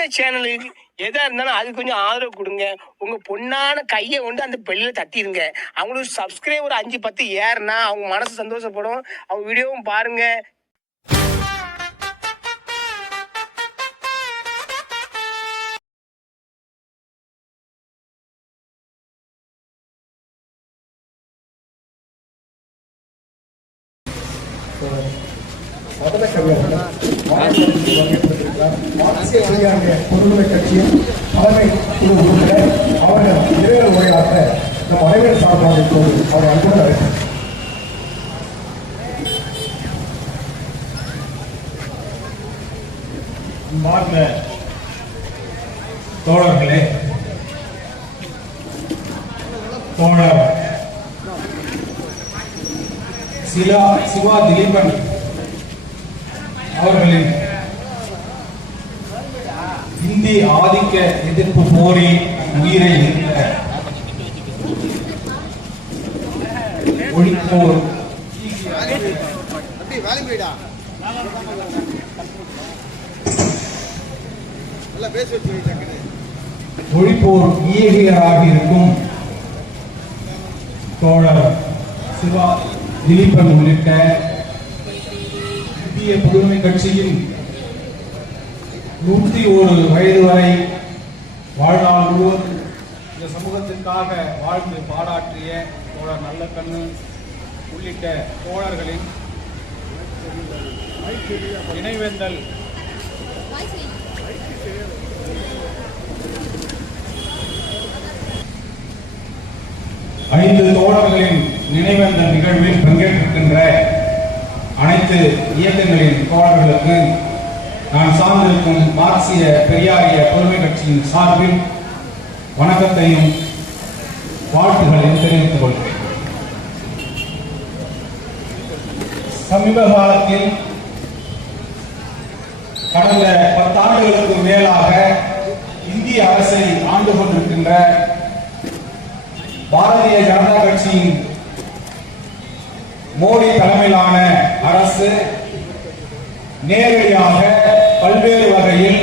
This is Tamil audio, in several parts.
இந்த சேனலுக்கு எதா இருந்தாலும் அது கொஞ்சம் ஆதரவு கொடுங்க. உங்க பொண்ணான கையை கொண்டு அந்த பெல்லில் தட்டிடுங்க. அவங்களுக்கு சப்ஸ்கிரைபர் 5-10 ஏறுனா அவங்க மனசு சந்தோஷப்படும். அவங்க வீடியோவும் பாருங்க. பொதுவுரிமை கட்சியின் தலைமை குழு உறுப்பினர் அவர்கள் இரவு உரையாற்ற நம் அனைவரும் சார்பாக இப்போது அவர் அன்புடன் அழைத்தார். அன்பார்ந்த தோழர்களே, தோழர் சிவா திலீபன் அவர்களின் இந்தி ஆதிக்க எதிர்ப்பு போரில் உயிரை ஒழிப்போர் ஒழிப்போர் ஈகையராக இருக்கும் தோழர் சிவா திலீபன் உள்ளிட்ட இந்திய பொதுவுரிமை கட்சியின் 101 வயது வரை வாழ்நாள் முழுவதும் இந்த சமூகத்திற்காக வாழ்ந்து பாராட்டிய தோழர் நல்லக்கண்ணு உள்ளிட்ட தோழர்களின் நினைவேந்தல் ஐந்து தோழர்களின் நினைவேந்தல் நிகழ்வில் பங்கேற்றிருக்கின்ற அனைத்து இயக்கங்களின் தோழர்களுக்கு நான் சார்ந்திருக்கும் மார்க்சிய பெரியாரிய பொதுமை கட்சியின் சார்பில் வணக்கத்தையும் வாழ்த்துக்களையும் தெரிவித்துக் கொள்கிறேன். சமீப காலத்தில் கடந்த 10 ஆண்டுகளுக்கு மேலாக இந்திய அரசை ஆண்டு கொண்டிருக்கின்ற பாரதிய ஜனதா கட்சியின் மோடி தலைமையிலான அரசு நேரடியாக பல்வேறு வகையில்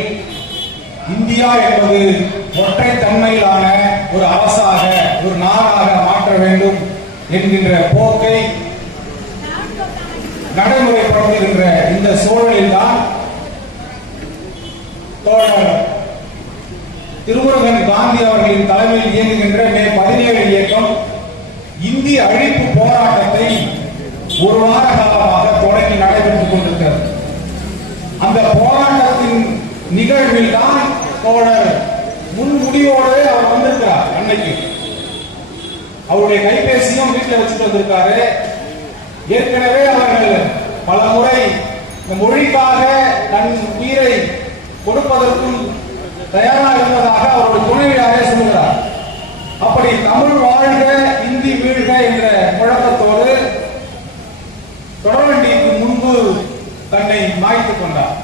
இந்தியா என்பது ஒற்றை தன்மையிலான ஒரு அரசாக ஒரு நாடாக மாற்ற வேண்டும் என்கின்ற போக்கை நடைமுறைப்படுத்துகின்ற இந்த சூழலில்தான் தோழர் திருமுருகன் காந்தி அவர்களின் தலைமையில் இயங்குகின்ற மே 17 இயக்கம் இந்திய அழிப்பு போராட்டத்தை ஒரு வார காலமாக தொடங்கி நடைபெற்றுக் கொண்டிருக்கிறது. அந்த போராட்டத்தின் நிகழ்வில் தான் தோழர் முன்முடிவோடு அவர் வந்திருக்கிறார். அன்னைக்கு அவருடைய கைபேசியும் வீட்டில் வச்சுட்டு வந்திருக்காரு. ஏற்கனவே அவர்கள் பல முறை இந்த மொழிக்காக தன் உயிரை கொடுப்பதற்கும் தயாராக இருந்ததாக அவருடைய துணைவியாரே சொல்கிறார். அப்படி தமிழ் வாழ்க இந்தி வீழ்க என்ற முழக்கத்தோடு தொடர்வண்டிக்கு முன்பு தன்னை மாய்த்துக் கொண்டார்.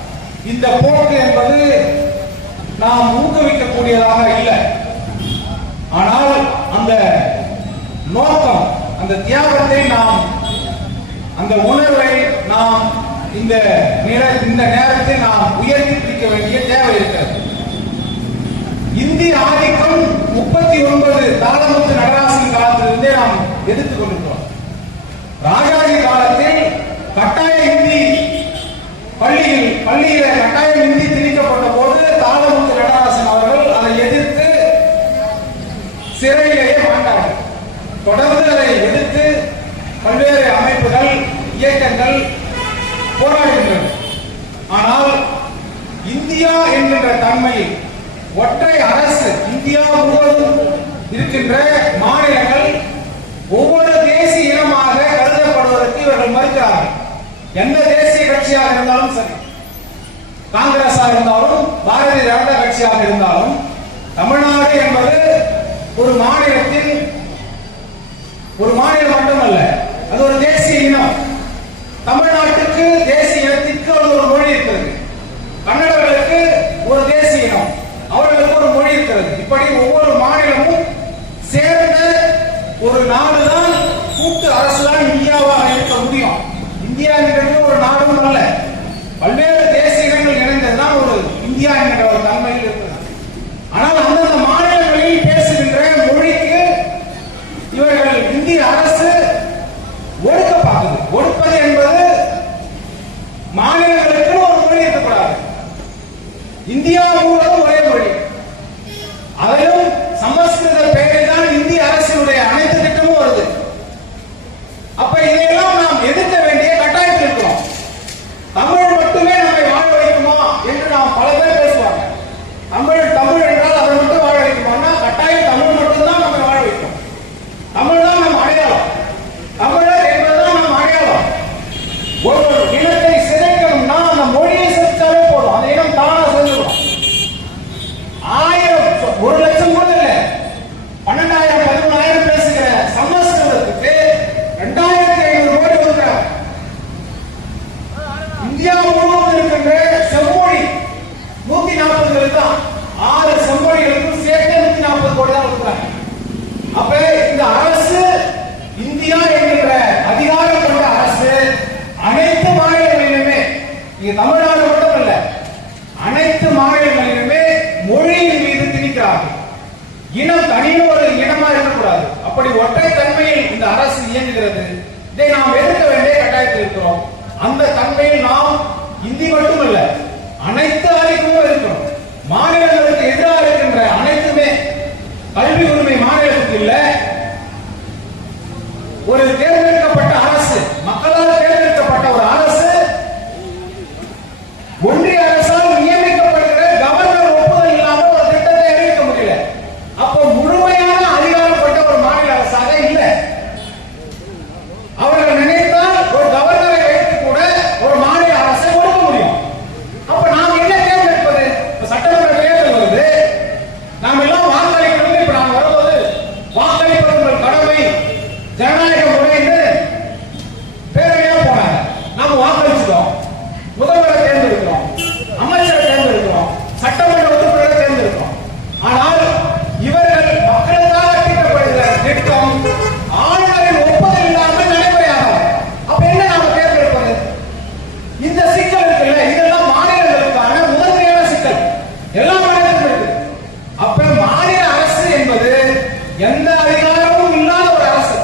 இந்த போக்கு என்பது நாம் ஊக்குவிக்கக்கூடியதாக இல்லை. ஆனால் அந்த நோக்கம், அந்த தியாகத்தை நாம், அந்த உணர்வை நாம் இந்த நேரத்தில் நாம் உயர்த்தி பிடிக்க வேண்டிய தேவை இருக்கிறது. இந்திய ஆதிக்கம் 39 தாளமுத்து நடராசன் காலத்திலிருந்தே நாம் எதிர்த்துக் கொண்டிருக்கிறோம். ராஜாஜி காலத்தில் கட்டாய இந்தி பள்ளியில கட்டாய இந்தி திணிக்கப்பட்ட போது தாளமுத்து நடராசன் அவர்கள் அதை எதிர்த்து சிறையிலேயே மாட்டார்கள். தொடர்ந்து அதை எதிர்த்து பல்வேறு அமைப்புகள், இயக்கங்கள் போராடுகின்றன. ஆனால் இந்தியா என்கின்ற தன்மையில் ஒற்றை அரசு, இந்தியா முழுவதும் இருக்கின்ற மாநிலங்கள் ஒவ்வொரு தேசிய இனமாக கருதப்படுவதற்கு இவர்கள் மறுக்கிறார்கள். எந்த தேசிய கட்சியாக இருந்தாலும் சரி, காங்கிரஸாக இருந்தாலும் பாரதிய ஜனதா கட்சியாக இருந்தாலும், தமிழ்நாடு என்பது ஒரு மாநிலத்தின் ஒரு மாநிலம் மட்டுமல்ல, அது ஒரு தேசிய இனம். தமிழ்நாட்டுக்கு தேசிய இனத்திற்கு ஒரு மொழி இருக்கிறது. கன்னடர்களுக்கு ஒரு தேசிய இனம், அவர்களுக்கு ஒரு மொழி இருக்கிறது. இப்படி ஒவ்வொரு மாநிலமும் சேர்ந்த ஒரு நாடுதான், கூட்டு அரசுதான் இந்தியாவாக இருக்க முடியும். இந்தியா என்கிறது ஒரு நாடும் அல்ல, பல்வேறு தேசிய இனங்கள் இணைந்ததுதான் ஒரு இந்தியா என்கிற ஒரு தன்மையில் ஆனால் அந்தந்த மாநிலங்களில் பேசுகின்ற மொழிக்கு இவர்கள் இந்திய அரசு ஒடுக்க பார்க்குது. ஒடுப்பது என்பது மாநிலங்களுக்கு ஒரு மொழி இருக்கக்கூடாது, இந்தியா முழுவதும் ஒரே மொழி. அதிலும் சமஸ்கிருத பெயரில் தான் இந்திய அரசினுடைய அனைத்து திட்டமும் வருது. அப்ப இதையெல்லாம் நாம் எதிர்க்க வேண்டிய கட்டாயத்தில் இருக்கிறோம். தமிழ் மட்டுமே நம்மை வாழ வைக்குமா என்று நாம் பல பேர் பேசுவாங்க. தமிழ் என்றால் அதை மட்டும் வாழ வைக்குமானா கட்டாயம் தமிழ் மட்டும்தான் நம்மை வாழ வைக்கும். தமிழ் தான் நம் அடையாளம், தமிழர் என்பதுதான் நம் அடையாளம். ஒரு இனத்தை சிதைக்கணும்னா அந்த மொழியை சிதைச்சாலே போதும், அந்த இனம் தானா சேர்ந்துடும். 1 லட்சம் கூட இல்லை, 12,000 13,000 பேசுகிற சமஸ்கிருதத்துக்கு 2,500 கோடி கொடுக்கிறார். இந்தியா முழுவதும் இருக்கின்ற செம்மொழி 140 தான், 6 செம்மொழிகளுக்கும் சேர்த்து 140 கோடி தான் கொடுக்கிறாங்க. அப்ப இந்த அரசு, இந்தியா என்கின்ற அதிகாரம் கொண்ட அரசு அனைத்து மாநிலங்களிலுமே, இங்க தமிழ்நாடு மட்டும் இல்ல, அனைத்து மாநிலங்களிலுமே மொழியின் மீது திணிக்கிறார்கள். இனம் தனியும் ஒரு இனமா இருக்கக்கூடாது. அப்படி ஒற்றை தன்மையில் இந்த அரசு இயங்குகிறது. இதை நாம் எதிர்க்க வேண்டிய கட்டாயத்தில் இருக்கிறோம். அந்த தன்மையில் நாம் இந்தி மட்டுமல்ல அனைத்து அறிவும் இருக்கிறோம். மாநிலங்களுக்கு எதிராக இருக்கின்ற அனைத்துமே, கல்வி உரிமை மாநிலத்துக்கு இல்ல, ஒரு தேர்ந்தெடுக்கப்பட்ட அரசு, மக்களால் தேர்ந்தெடுக்கப்பட்ட ஒரு அரசு, ஒன்றிய அரசால் நியமிக்கப்படுகிற கவர்னர் ஒப்புதல் இல்லாமல் ஒரு திட்டத்தை அறிவிக்க முடியல. அப்போ முழுமையான அதிகாரப்பட்ட ஒரு மாநில அரசாக இல்லை. அவர்கள் நினைத்தால் ஒரு கவர்னரை வைத்து கூட ஒரு மாநில அரசை ஒடுக்க முடியும். அப்ப நாம் என்ன தேர்ந்தெடுப்பது? சட்டமன்ற தேர்தல் வருது, நாம் எல்லாம் வாக்களிக்கணும். இப்ப நாம் வரும்போது வாக்களிப்பது உங்கள் கடமை, ஜனநாயக முறைன்னு பேரவையா போனாங்க. நாம் வாக்களிச்சிட்டோம், முதல்வரை தேர்ந்தெடுக்கிறோம், அமைச்சரை தேர்ந்தெடுக்கிறோம், சட்டமன்ற உறுப்பினரை தேர்ந்தெடுக்கிறோம். ஆனால் இவர்கள் மக்களுக்காக தீட்டப்படுகிற திட்டம் ஆளுநரின் ஒப்புதல் இல்லாமல் நடைமுறையாகும். அப்ப என்ன நாம தேர்ந்தெடுப்பது? இந்த சிக்கல் இருக்குல்ல, இதெல்லாம் மாநிலங்களுக்கான முதன்மையான சிக்கல், எல்லா மாநிலத்திலும் இருக்கு. அப்ப மாநில அரசு என்பது எந்த அதிகாரமும் இல்லாத ஒரு அரசு.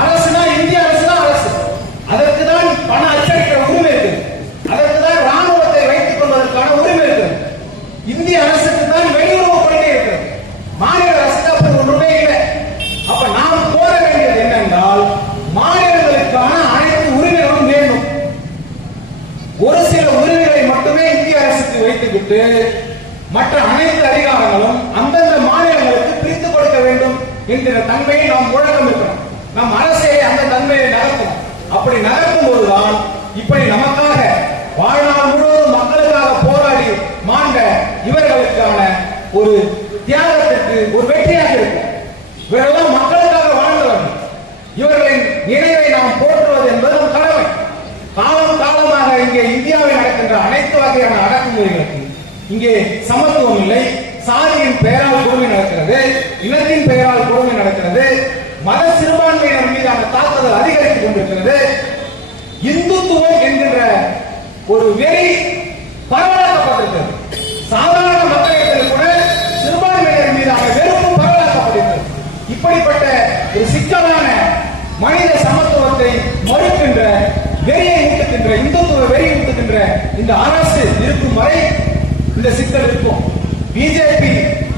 அரசுனா இந்திய அரசு தான் அரசு. அதற்கு தான் பண அச்சடிக்கிற உரிமை இருக்கு, அதற்கு தான் ராணுவத்தை வைத்துக் கொள்வதற்கான உரிமை இருக்கு. இந்திய அரசுக்கு தான் வெளியுறவு கொள்கை இருக்கு, மாநில அரசுக்கு அப்படி ஒன்றுமே இல்லை. அப்ப நாம் கோர வேண்டியது என்னென்றால், மாநிலங்களுக்கான அனைத்து உரிமைகளும் வேண்டும். ஒரு சில உரிமைகளை மட்டுமே இந்திய அரசுக்கு வைத்துவிட்டு மற்ற அனைத்து அதிகாரங்களும் அந்தந்த மாநிலங்களுக்கு பிரித்துக் கொடுக்க வேண்டும் என்கிற தன்மையை நாம் முழக்கம் இருக்கிறோம். நம் அரசை அந்த தன்மையை நகர்த்தும். அப்படி நகர்த்தும் போதுதான் இப்படி நமக்காக வாழ்நாள் முழுவதும் மக்களுக்காக போராடி மாண்ட இவர்களுக்கான ஒரு தியாகத்திற்கு ஒரு வெற்றியாக இருக்கும். இவரெல்லாம் மக்களுக்காக வாழ்ந்தவர்கள். இவர்களின் நினைவை நாம் போற்றுவது என்பது நம் கடமை. காலம் காலமாக இங்கே இந்தியாவில் நடக்கின்ற அனைத்து வகையான அடக்குமுறைகளுக்கு இங்கே சமத்துவம் இல்லை. சாதியின் பெயரால் கொடுமை நடக்கிறது, இனத்தின் பெயரால் கொடுமை நடக்கிறது, மத சிறுபான்மையினர் மீதான தாக்குதல் அதிகரித்துக் கொண்டிருக்கிறது. இந்துத்துவம் என்கின்ற ஒரு வெறி பரவலாக்கப்பட்டிருக்கிறது. சாதாரண மக்களிடத்தில் கூட சிறுபான்மையினர் மீதான வெறுப்பு பரவலாக்கப்பட்டிருக்கிறது. இப்படிப்பட்ட ஒரு சிக்கலான மனித சமத்துவத்தை மறுக்கின்ற, வெறியை ஊட்டுகின்ற, இந்துத்துவ வெறியை ஊட்டுகின்ற இந்த அரசு இருக்கும் வரை இந்த சிக்கல் இருக்கும். பிஜேபி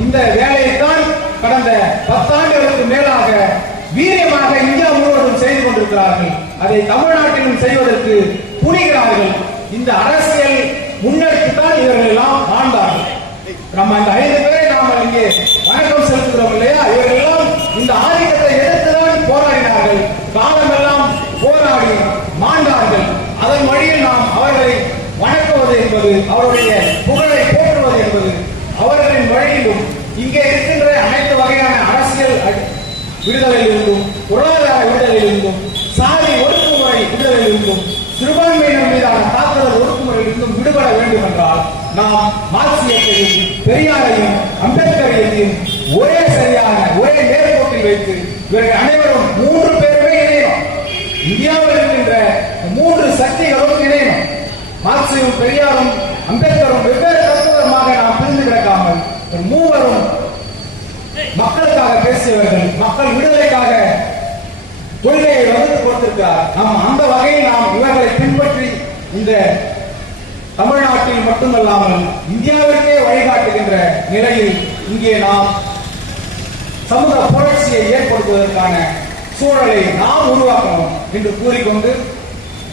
இந்த வேலையை தான் கடந்த 10 ஆண்டுகளுக்கு மேலாக வீரியமாக இந்தியா முழுவதும் செய்து கொண்டிருக்கிறார்கள். அதை தமிழ்நாட்டிலும் செய்வதற்கு துணிகிறார்கள். இந்த அரசியல் முன்னெடுத்துத்தான் இவர்கள் எல்லாம் ஆண்டார்கள். நம்ம இந்த 5 பேரை நாம இங்கே வணக்கம் செலுத்துகிறோம் இல்லையா? இவர்கள் எல்லாம் இந்த ஆதிக்கத்தை எதிர்த்துதான் போராடினார்கள். காலமெல்லாம் போராடி மாண்டார்கள். அதன் வழியில் நாம் அவர்களை வணங்குவது என்பது, அவருடைய புகழை போற்றுவது என்பது அவர்களின் வழியிலும் இங்கே இருக்கின்ற அனைத்து வகையான அரசியல் விடுதலையிலிருந்தும், பொருளாதார விடுதலையிலிருந்தும், சாதி ஒடுக்குமுறை விடுதலையிலிருந்தும், சிறுபான்மையினர் மீதான தாக்குதல் ஒடுக்குமுறையிலிருந்தும் விடுபட வேண்டும் என்றால் நாம் மார்க்சியத்தையும் பெரியாரையும் அம்பேத்கரையும் ஒரே சரியான ஒரே நேர்கோட்டில் வைத்து இவர்கள் அனைவரும் 3 பேருமே இணையணும். இந்தியாவில் இருக்கின்ற 3 சக்திகளும் இணையணும். மார்க்சியும் பெரியாரும் அம்பேத்கரும் வெவ்வேறு தத்துவமாக நாம் பிரிந்து கிடக்காமல் மூவரும் மட்டுமல்லாமல் இந்தியாவிற்கே வழிகாட்டுகின்ற நிலையில் இங்கே நாம் சமூக புரட்சியை ஏற்படுத்துவதற்கான சூழலை நாம் உருவாக்கணும் என்று கூறிக்கொண்டு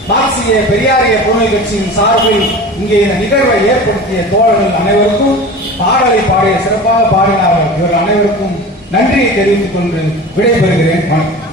மார்க்சிய பெரியாரிய புதுமை கட்சியின் சார்பில் இங்கே இந்த நிகழ்வை ஏற்படுத்திய தோழர்கள் அனைவருக்கும் பாடலை பாடிய சிறப்பாக பாடினார்கள் இவர்கள் அனைவருக்கும் நன்றியை தெரிவித்துக் கொண்டு விடைபெறுகிறேன். வணக்கம்.